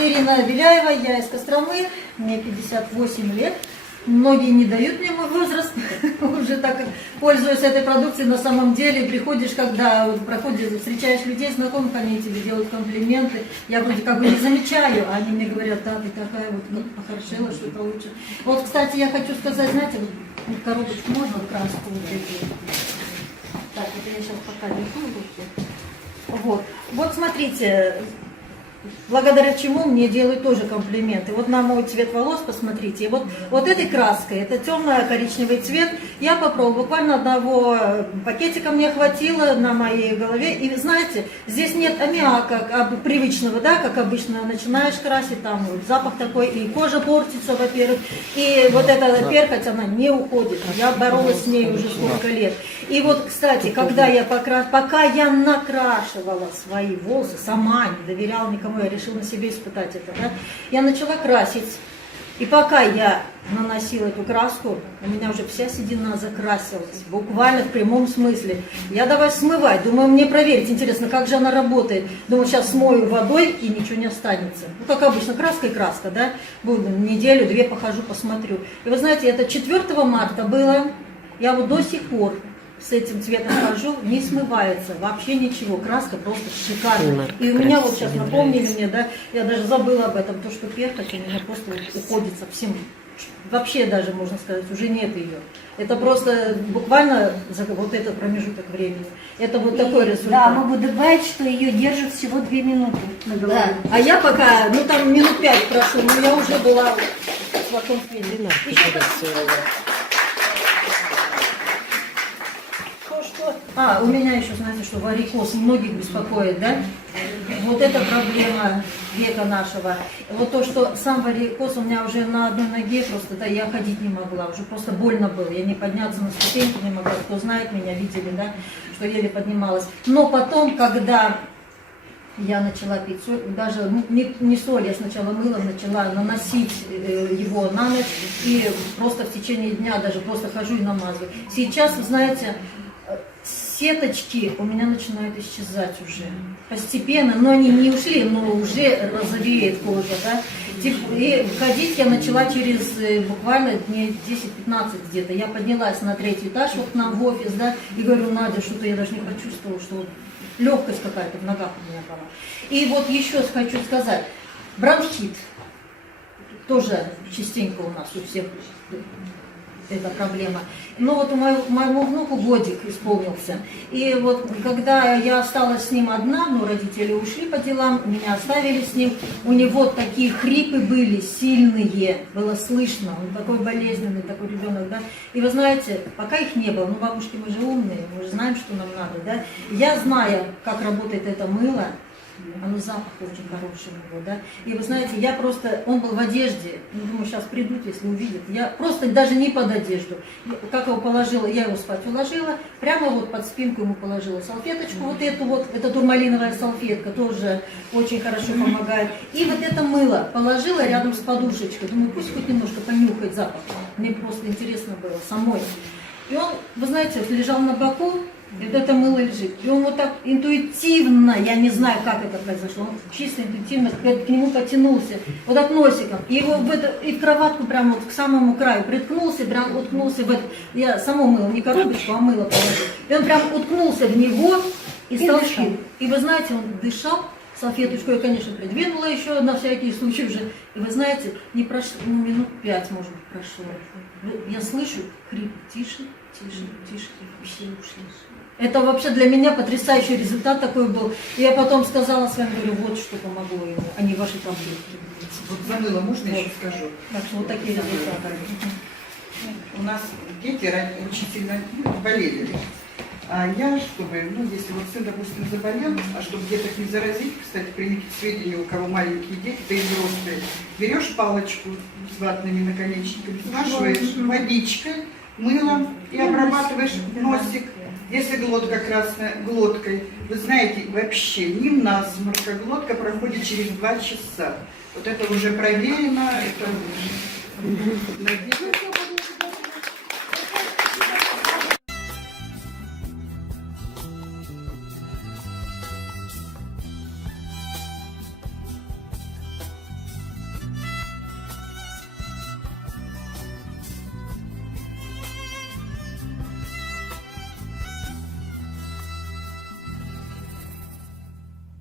Ирина Беляева, я из Костромы, мне 58 лет. Многие не дают мне мой возраст, уже так как пользуюсь этой продукцией на самом деле. Приходишь, когда проходишь, встречаешь людей, знакомых, они тебе делают комплименты. Я вроде как бы не замечаю, а они мне говорят, да, ты такая вот похорошела, что-то лучше. Вот, кстати, я хочу сказать, знаете, вот коробочку можно, краску вот эту. Так, это я сейчас пока держу в руке. Вот смотрите, благодаря чему мне делают тоже комплименты. Вот на мой цвет волос посмотрите. И вот этой краской, это темно-коричневый цвет, я попробовала. Буквально одного пакетика мне хватило на моей голове. И знаете, здесь нет аммиака привычного, да, как обычно начинаешь красить, там вот запах такой, и кожа портится, во-первых. И вот эта перхоть, она не уходит. Я боролась с ней уже сколько лет. И вот, кстати, когда я пока я накрашивала свои волосы, сама не доверяла никому, я решила на себе испытать это, да, я начала красить. И пока я наносила эту краску, у меня уже вся седина закрасилась, буквально в прямом смысле. Я давай смывать, думаю, мне проверить, интересно, как же она работает. Думаю, сейчас смою водой и ничего не останется. Ну, как обычно, краска и краска, да, буду неделю-две похожу, посмотрю. И вы знаете, это 4 марта было, я вот до сих пор с этим цветом хожу, не смывается вообще ничего, краска просто шикарная. И у меня вот сейчас напомнили мне, да, я даже забыла об этом, то, что перхоть у меня просто уходит совсем, вообще даже, можно сказать, уже нет ее. Это просто буквально за вот этот промежуток времени. Это вот такой результат. Да, могу добавить, что ее держат всего 2 минуты на голове. Да. А я пока, ну там минут 5 прошло, но я уже была в таком виде. У меня еще, знаете, что варикоз многих беспокоит, да? Вот эта проблема века нашего. Вот то, что сам варикоз у меня уже на одной ноге просто, да, я ходить не могла, уже просто больно было. Я не подняться на ступеньку не могла. Кто знает меня, видели, да, что еле поднималась. Но потом, когда я начала пить соль, даже не соль, я сначала мылом начала наносить его на ночь, и просто в течение дня даже просто хожу и намазываю. Сейчас, знаете, сеточки у меня начинают исчезать уже постепенно, но они не ушли, но уже розовеет кожа, да. И ходить я начала через буквально дней 10-15 где-то. Я поднялась на 3-й этаж вот к нам в офис, да, и говорю, Надя, что-то я даже не почувствовала, что легкость какая-то в ногах у меня была. И вот еще хочу сказать, бронхит тоже частенько у нас у всех эта проблема. Но вот моему внуку годик исполнился. И вот когда я осталась с ним одна, ну, родители ушли по делам, меня оставили с ним, у него такие хрипы были сильные, было слышно, он такой болезненный, такой ребенок, да. И вы знаете, пока их не было, ну, бабушки, мы же умные, мы же знаем, что нам надо, да. Я знаю, как работает это мыло, оно запах очень хороший у него, да. И вы знаете, я просто, он был в одежде, ну, думаю, сейчас придут, если увидят. Я просто даже не под одежду. Как его положила, я его спать уложила, прямо вот под спинку ему положила салфеточку, вот эту вот, это турмалиновая салфетка, тоже очень хорошо помогает. И вот это мыло положила рядом с подушечкой, думаю, пусть хоть немножко понюхает запах. Мне просто интересно было самой. И он, вы знаете, вот лежал на боку, и вот это мыло лежит. И он вот так интуитивно, я не знаю, как это произошло, он чисто интуитивно к нему потянулся, вот так носиком. И его и в кроватку прямо вот к самому краю приткнулся, прям уткнулся в это. Я само мыло, не коробочку, а мыло положил. И он прям уткнулся в него и стал пить. И вы знаете, он дышал, салфеточку я, конечно, придвинула еще на всякий случай уже. И вы знаете, не прошло, ну, минут 5, может быть, прошло. Я слышу хрип, тише, тише, тише, и все ушли. Это вообще для меня потрясающий результат такой был. И я потом сказала своим, говорю, вот что помогло ему, а не ваши таблетки. Вот за мыло можно еще скажу? Так что вот такие результаты. У нас дети очень сильно болели. А я, чтобы, ну, если вот сын, допустим, заболел, а чтобы деток не заразить, кстати, примите к сведению, у кого маленькие дети, да и взрослые, берешь палочку с ватными наконечниками, смашиваешь водичкой, мылом и обрабатываешь носик. Если глотка красная, глоткой, вы знаете, вообще ни насморк, а глотка проходит через 2 часа. Вот это уже проверено, это...